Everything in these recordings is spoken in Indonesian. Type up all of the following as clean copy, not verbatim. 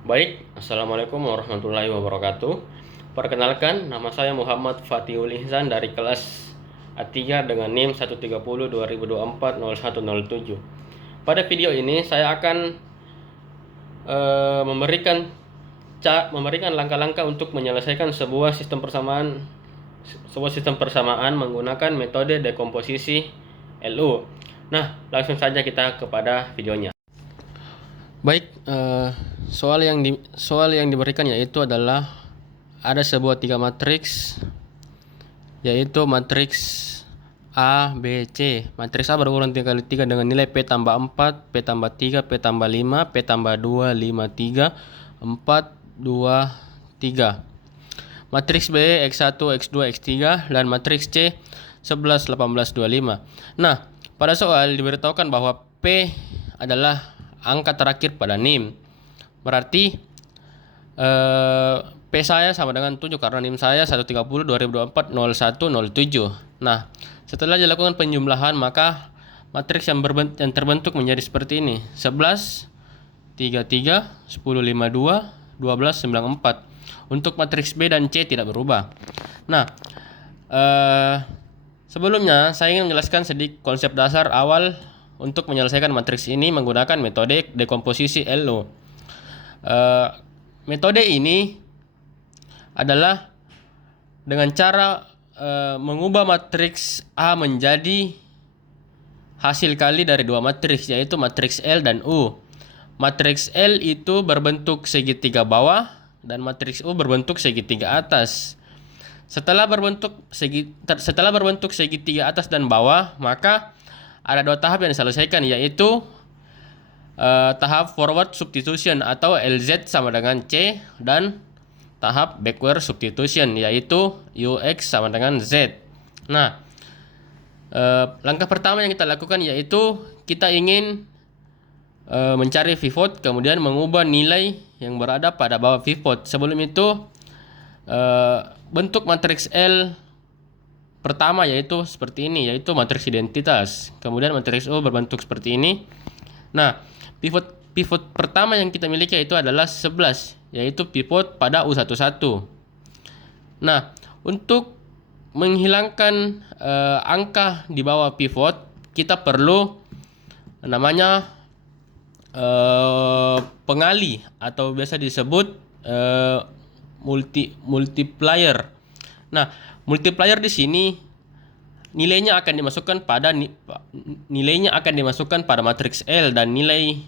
Baik, Assalamualaikum warahmatullahi wabarakatuh. Perkenalkan, nama saya Muhammad Fatihul Ihsan dari kelas A3 dengan NIM 130 2024 0107. Pada video ini saya akan memberikan langkah-langkah untuk menyelesaikan sebuah sistem persamaan menggunakan metode dekomposisi LU. Nah, langsung saja kita kepada videonya. Baik, soal yang diberikan yaitu adalah ada sebuah tiga matriks, yaitu matriks A, B, C. Matriks A berukuran 3 kali 3 dengan nilai P tambah 4, P tambah 3, P tambah 5, P tambah 2, 5, 3, 4, 2, 3. Matriks B, X1, X2, X3, dan matriks C, 11, 18, 25. Nah, pada soal diberitahukan bahwa P adalah angka terakhir pada NIM. Berarti P saya sama dengan 7 karena NIM saya 130 2024 0107. Nah, setelah dilakukan penjumlahan maka matriks yang terbentuk menjadi seperti ini: 11 33 10 52 12 94. Untuk matriks B dan C tidak berubah. Nah, sebelumnya saya ingin menjelaskan sedikit konsep dasar awal untuk menyelesaikan matriks ini menggunakan metode dekomposisi LU. Metode ini adalah dengan cara mengubah matriks A menjadi hasil kali dari dua matriks, yaitu matriks L dan U. Matriks L itu berbentuk segitiga bawah dan matriks U berbentuk segitiga atas. Setelah berbentuk segitiga atas dan bawah, maka ada dua tahap yang diselesaikan, yaitu tahap forward substitution atau LZ sama dengan C, dan tahap backward substitution yaitu UX sama dengan Z. Nah, langkah pertama yang kita lakukan yaitu kita ingin mencari pivot, kemudian mengubah nilai yang berada pada bawah pivot. Sebelum itu bentuk matriks L pertama yaitu seperti ini, yaitu matriks identitas. Kemudian matriks U berbentuk seperti ini. Nah, pivot pertama yang kita miliki yaitu adalah 11, yaitu pivot pada U11. Nah, untuk menghilangkan angka di bawah pivot, kita perlu namanya pengali atau biasa disebut multiplier. Nah, multiplier di sini nilainya akan dimasukkan pada matriks L dan nilai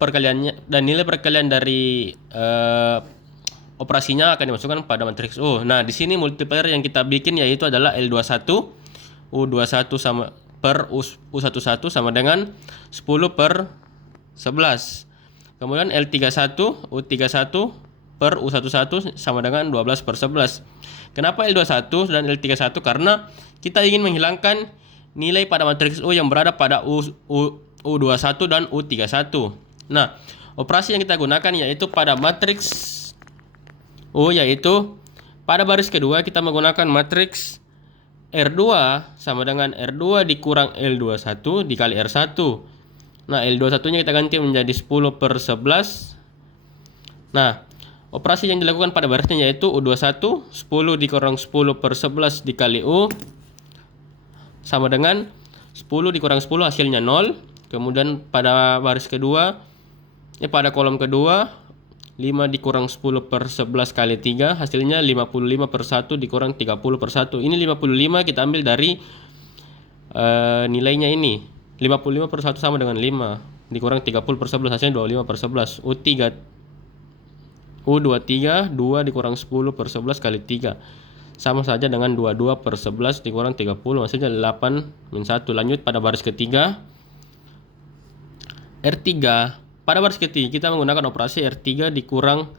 perkalian dari operasinya akan dimasukkan pada matriks U. Nah, di sini multiplier yang kita bikin yaitu adalah L21 U21 sama per U11 sama dengan 10 per 11. Kemudian L31 U31 per U11 sama dengan 12 per 11. Kenapa L21 dan L31? Karena kita ingin menghilangkan nilai pada matriks U yang berada pada U21 dan U31. Nah, operasi yang kita gunakan yaitu pada matriks U, yaitu pada baris kedua kita menggunakan matriks R2 sama dengan R2 dikurang L21 dikali R1. Nah, L21 nya kita ganti menjadi 10 per 11. Nah, operasi yang dilakukan pada barisnya yaitu U21 10 dikurang 10 per 11 dikali U sama dengan 10 dikurang 10 hasilnya 0. Kemudian pada baris kedua, pada kolom kedua 5 dikurang 10 per 11 kali 3 hasilnya 55 per 1 dikurang 30 per 1. Ini 55 kita ambil dari nilainya ini. 55 per 1 sama dengan 5 dikurang 30 per 11 hasilnya 25 per 11. U23 2 dikurang 10 per 11 kali 3 sama saja dengan 22 per 11 dikurang 30 hasilnya 8 min 1. Lanjut pada baris ketiga R3. Pada baris ketiga kita menggunakan operasi R3 dikurang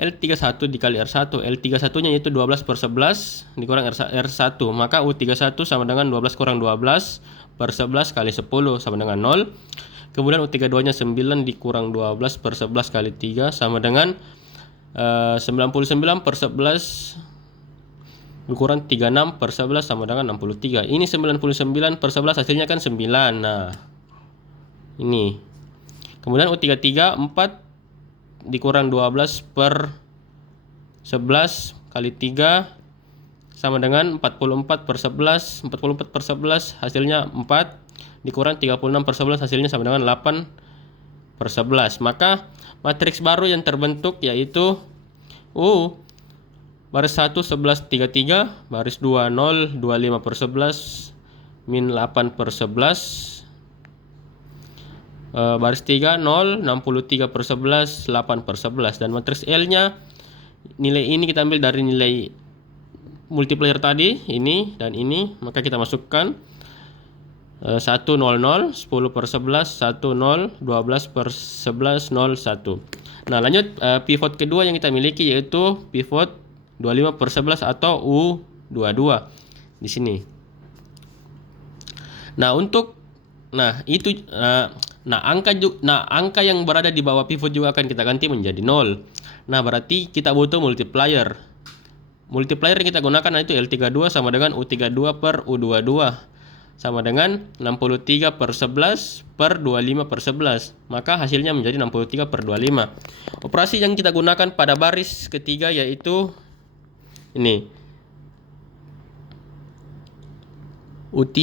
L31 dikali R1. L31 nya yaitu 12 per 11 dikurang R1. Maka U31 sama dengan 12 kurang 12 per 11 kali 10 sama dengan 0. Kemudian U32 nya 9 dikurang 12 per 11 kali 3 sama dengan 99 per 11 dikurang 36 per 11 sama dengan 63. Ini 99 per 11 hasilnya kan 9. Nah, ini. Kemudian U33 4 dikurang 12 per 11 kali 3 sama dengan 44 per 11. 44 per 11 hasilnya 4 dikurang 36 per 11 hasilnya sama dengan 8 per 11. Maka matriks baru yang terbentuk yaitu U baris 1 11 33, baris 2 0 25 per 11 min 8 per 11, baris 3 0 63 per 11 8 per 11. Dan matriks L nya nilai ini kita ambil dari nilai multiplier tadi, ini dan ini, maka kita masukkan 1 0 0 10 per 11 1 0 12 per 11 0 1. Nah lanjut, pivot kedua yang kita miliki yaitu pivot 25 per 11 atau U22 di sini. Nah untuk angka yang berada di bawah pivot juga akan kita ganti menjadi 0. Nah berarti kita butuh multiplier. Multiplier yang kita gunakan itu L32 sama dengan U32 per U22 sama dengan 63 per 11 per 25 per 11. Maka hasilnya menjadi 63 per 25. Operasi yang kita gunakan pada baris ketiga yaitu ini. U3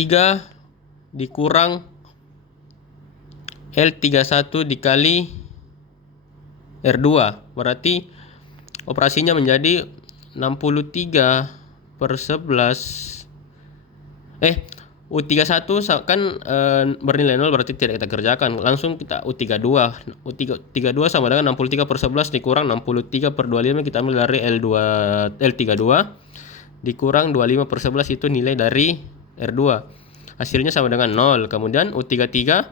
dikurang L31 dikali R2. Berarti operasinya menjadi 63 per 11. U31 kan bernilai 0 berarti tidak kita kerjakan. Langsung kita U32. U32 sama dengan 63 per 11 dikurang 63 per 25. Kita ambil dari L32 dikurang 25 per 11 itu nilai dari R2. Hasilnya sama dengan 0. Kemudian U33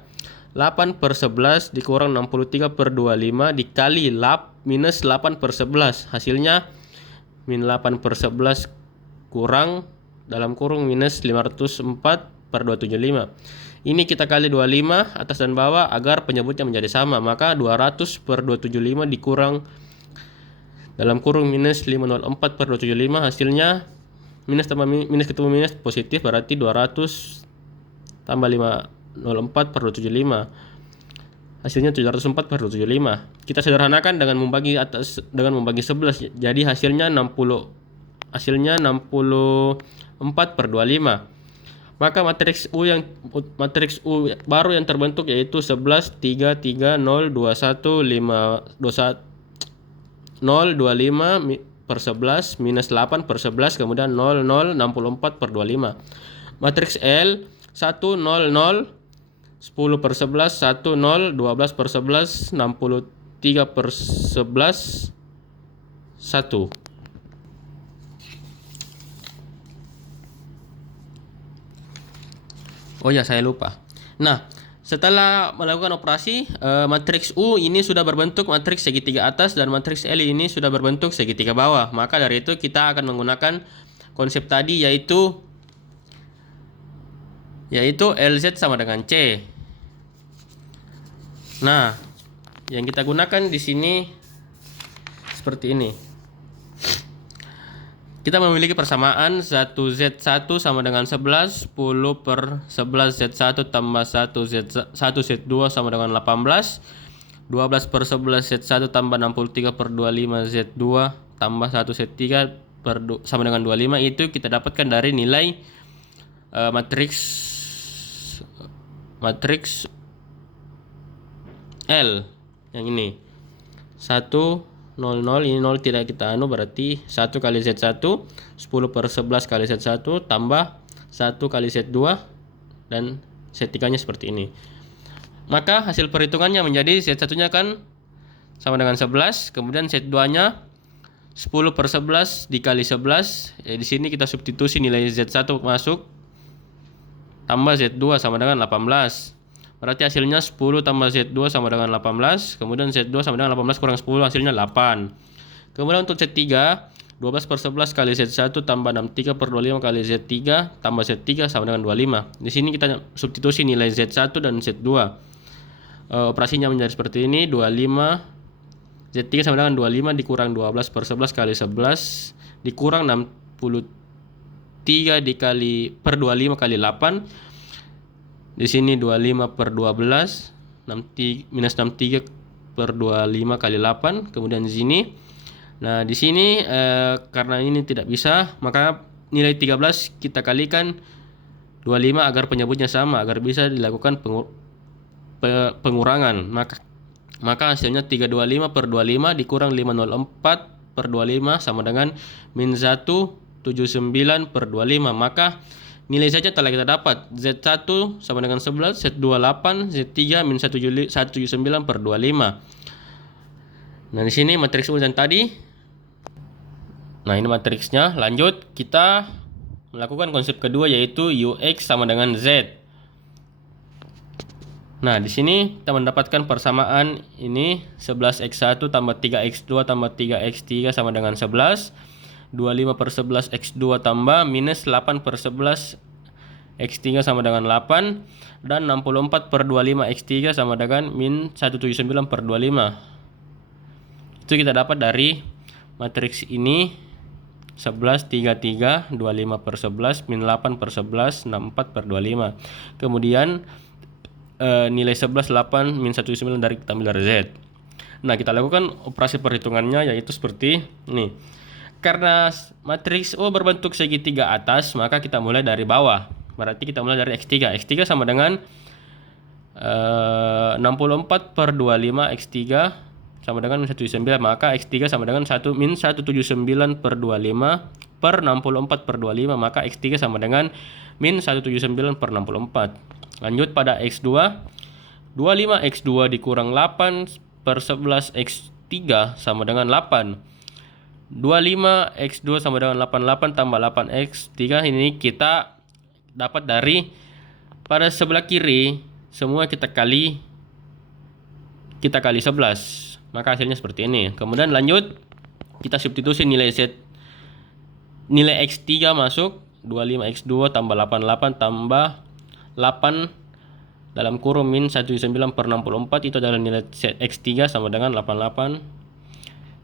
8 per 11 dikurang 63 per 25 dikali minus 8 per 11. Hasilnya min 8 per 11 kurang dalam kurung minus 504 per 275. Ini kita kali 25 atas dan bawah agar penyebutnya menjadi sama. Maka 200 per 275 dikurang dalam kurung minus 504 per 275. Hasilnya minus tambah minus ketemu minus positif, berarti 200 tambah 504 per 275. Hasilnya 704 per 275. Kita sederhanakan dengan membagi 11. Jadi hasilnya 64 per 25. Maka matriks U baru yang terbentuk yaitu 11 3 3 0 21 5 0 25 per 11 minus 8 per 11 kemudian 0 0 64 per 25. Matriks L 1 0 0 10 per 11 1 0 12 per 11 63 per 11 1. Oh ya, saya lupa. Nah, setelah melakukan operasi, matriks U ini sudah berbentuk matriks segitiga atas dan matriks L ini sudah berbentuk segitiga bawah. Maka dari itu kita akan menggunakan konsep tadi yaitu LZ sama dengan C. Nah, yang kita gunakan di sini seperti ini. Kita memiliki persamaan 1Z1 sama dengan 11, 10 per 11 Z1 tambah 1Z2 sama dengan 18, 12 per 11 Z1 tambah 63 per 25 Z2 tambah 1 Z3 sama dengan 25. Itu kita dapatkan dari nilai matriks L yang ini. 1 0 0 ini 0 tidak kita berarti 1 kali Z1 10 per 11 kali Z1 tambah 1 kali Z2 dan Z3 nya seperti ini. Maka hasil perhitungannya menjadi Z1 nya kan sama dengan 11, kemudian Z2 nya 10 per 11 dikali 11. Di sini kita substitusi nilai Z1 masuk tambah Z2 sama dengan 18. Berarti hasilnya 10 tambah Z2 sama dengan 18. Kemudian Z2 sama dengan 18 kurang 10 hasilnya 8. Kemudian untuk Z3 12 per 11 kali Z1 tambah 63 per 25 kali Z3 tambah Z3 sama dengan 25. Di sini kita substitusi nilai Z1 dan Z2. Operasinya menjadi seperti ini. 25 Z3 sama dengan 25 dikurang 12 per 11 kali 11 dikurang 63 dikali per 25 kali 8. Di sini 25 per 12 minus 63 per 25 kali 8. Kemudian di sini. Nah, di sini karena ini tidak bisa, maka nilai 13 kita kalikan 25 agar penyebutnya sama, agar bisa dilakukan pengurangan. Maka hasilnya 325 per 25 dikurang 504 per 25 sama dengan min 179 per 25. Maka nilai saja telah kita dapat. Z1 sama dengan 11, Z2 8, Z3 min 179 per 25. Nah, di sini matriks urutan tadi. Nah, ini matriksnya. Lanjut, kita melakukan konsep kedua, yaitu UX sama dengan Z. Nah, di sini kita mendapatkan persamaan ini 11x1 tambah 3x2 tambah 3x3 sama dengan 11. 25 per 11 x2 tambah minus 8 per 11 x3 sama dengan 8. Dan 64 per 25 x3 sama dengan min 179 per 25. Itu kita dapat dari matriks ini. 11, 33, 25 per 11, min 8 per 11, 64 per 25. Kemudian nilai 11, 8, min 179 dari kita ambil dari Z. Nah, kita lakukan operasi perhitungannya, yaitu seperti ini. Karena matriks O berbentuk segitiga atas, maka kita mulai dari bawah. Berarti kita mulai dari X3. X3 sama dengan 64 per 25 X3 sama dengan min 179, maka X3 sama dengan min 179 per 25 per 64 per 25, maka X3 sama dengan min 179 per 64. Lanjut pada X2, 25 X2 dikurang 8 per 11 X3 sama dengan 8. 25 X2 sama dengan 88 tambah 8 X3, ini kita dapat dari pada sebelah kiri semua kita kali 11. Maka hasilnya seperti ini. Kemudian lanjut, kita substitusi nilai Z, nilai X3 masuk, 25X2 tambah 88 tambah 8 dalam kurung min 179 per 64, itu adalah nilai X3 sama dengan 88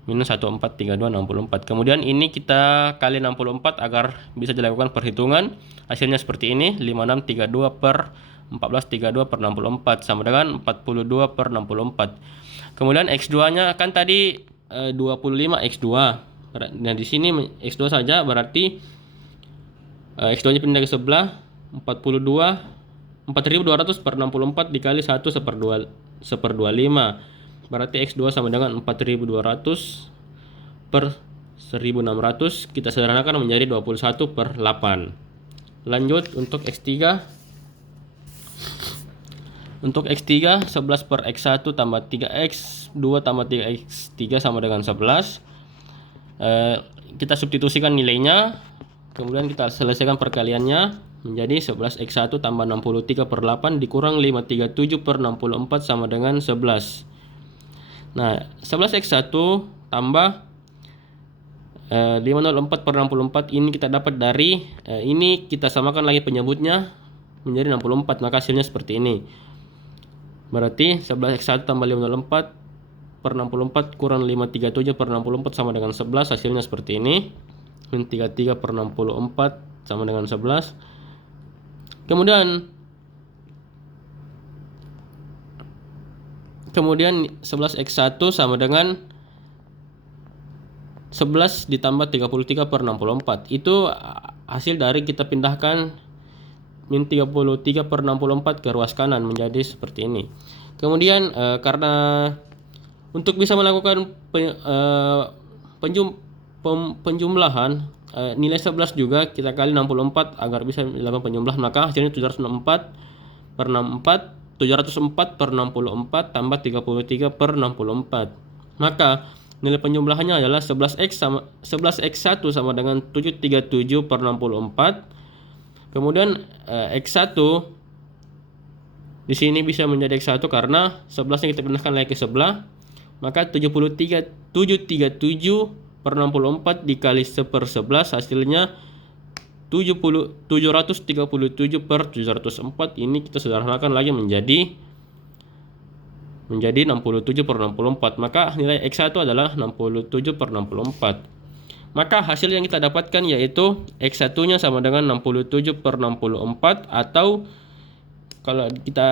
minus 1432 64. Kemudian ini kita kali 64 agar bisa dilakukan perhitungan. Hasilnya seperti ini, 5632 per 1432 per 64 sama dengan 42 per 64. Kemudian X2 nya kan tadi 25 X2. Nah, di sini X2 saja, berarti X2 nya pindah ke sebelah, 42 4200 per 64 dikali 1 1/25. Berarti X2 sama dengan 4200 per 1600. Kita sederhanakan menjadi 21 per 8. Lanjut untuk X3. Untuk X3, 11 per X1 tambah 3X2 tambah 3X3 sama dengan 11. Kita substitusikan nilainya. Kemudian kita selesaikan perkaliannya menjadi 11X1 tambah 63 per 8 dikurang 537 per 64 sama dengan 11. Nah, 11X1 tambah 504 per 64 ini kita dapat dari ini kita samakan lagi penyebutnya menjadi 64, maka hasilnya seperti ini. Berarti 11X1 tambah 504 per 64 kurang 537 per 64 sama dengan 11, hasilnya seperti ini. Min 33 per 64 sama dengan 11. Kemudian 11X1 sama dengan 11 ditambah 33 per 64. Itu hasil dari kita pindahkan min 33 per 64 ke ruas kanan menjadi seperti ini. Kemudian karena untuk bisa melakukan penjumlahan nilai 11 juga kita kali 64 agar bisa dilakukan penjumlahan, maka hasilnya 704 per 64 704 per 64 tambah 33 per 64. Maka nilai penjumlahannya adalah 11X1 sama dengan 737 per 64. Kemudian X1 di sini bisa menjadi X1 karena 11-nya kita pindahkan lagi ke sebelah. Maka 737 per 64 dikali 1/11 hasilnya 737 per 704. Ini kita sederhanakan lagi menjadi 67 per 64. Maka nilai X1 adalah 67 per 64. Maka hasil yang kita dapatkan yaitu X1 nya sama dengan 67 per 64, atau kalau kita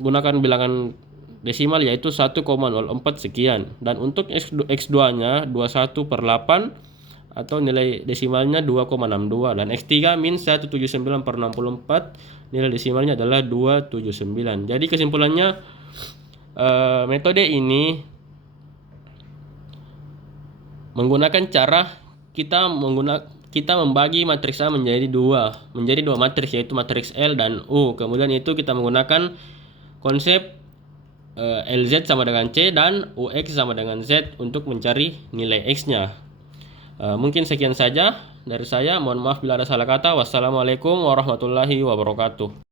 gunakan bilangan desimal yaitu 1,04 sekian. Dan untuk X2-nya 21/8 atau nilai desimalnya 2,62. Dan X3 min 179/64, nilai desimalnya adalah 279. Jadi kesimpulannya, metode ini menggunakan cara kita membagi matriks A menjadi dua matriks, yaitu matriks L dan U. Kemudian itu kita menggunakan konsep LZ sama dengan C dan UX sama dengan Z untuk mencari nilai X-nya. Mungkin sekian saja dari saya. Mohon maaf bila ada salah kata. Wassalamualaikum warahmatullahi wabarakatuh.